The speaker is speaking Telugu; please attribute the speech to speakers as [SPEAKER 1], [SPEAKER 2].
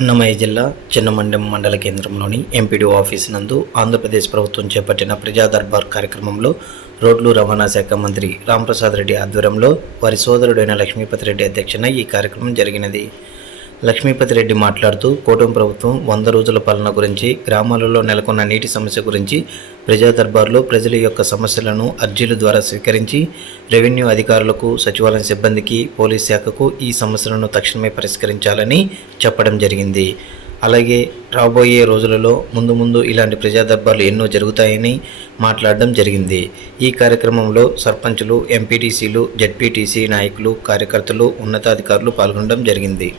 [SPEAKER 1] అన్నమయ్య జిల్లా చిన్నమండెం మండల కేంద్రంలోని ఎంపీడీ ఆఫీస్ నందు ఆంధ్రప్రదేశ్ ప్రభుత్వం చేపట్టిన ప్రజా దర్బార్ కార్యక్రమంలో రోడ్లు రవాణా శాఖ మంత్రి రాంప్రసాద్ రెడ్డి ఆధ్వర్యంలో వారి సోదరుడైన లక్ష్మీపతి రెడ్డి అధ్యక్షన ఈ కార్యక్రమం జరిగినది. లక్ష్మీపతి రెడ్డి మాట్లాడుతూ కూటమి ప్రభుత్వం వంద రోజుల పాలన గురించి గ్రామాలలో నెలకొన్న నీటి సమస్య గురించి ప్రజా దర్బార్లో ప్రజల యొక్క సమస్యలను అర్జీల ద్వారా స్వీకరించి రెవెన్యూ అధికారులకు సచివాలయం సిబ్బందికి పోలీస్ శాఖకు ఈ సమస్యలను తక్షణమే పరిష్కరించాలని చెప్పడం జరిగింది. అలాగే రాబోయే రోజులలో ముందు ముందు ఇలాంటి ప్రజా దర్బార్లు ఎన్నో జరుగుతాయని మాట్లాడడం జరిగింది. ఈ కార్యక్రమంలో సర్పంచులు ఎంపీటీసీలు జడ్పీటీసీ నాయకులు కార్యకర్తలు ఉన్నతాధికారులు పాల్గొనడం జరిగింది.